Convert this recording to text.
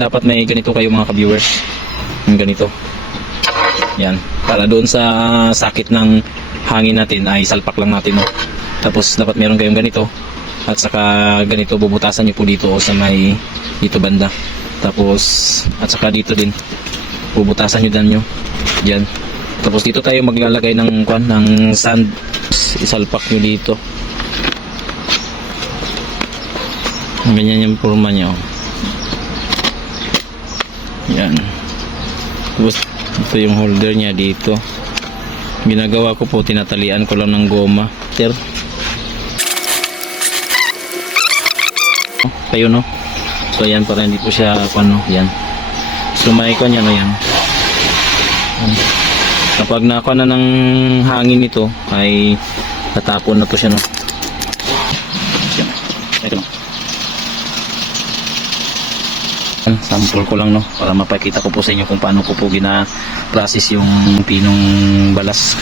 dapat may ganito kayo mga ka-viewers. Yung ganito. Yan. Para doon sa sakit ng hangin natin ay salpak lang natin. No? Tapos dapat meron kayong ganito. At saka ganito bubutasan nyo po dito sa may dito banda. Tapos at saka dito din. Bubutasan nyo dan nyo. Yan. Tapos dito tayo maglalagay ng sand. Isalpak nyo dito. Ganyan yung forma nyo. Yan. Tapos ito yung holder nya dito. Ginagawa ko po, tinatalian ko lang ng goma. Kayo no. So yan, para hindi po siya yan. Sumay ko niya no yan. Kapag nakuha na ng hangin ito ay tatapon na po siya no. Yan. Ito no. Sample ko lang no para mapakita ko po sa inyo kung paano ko po gina-process yung pinong balas.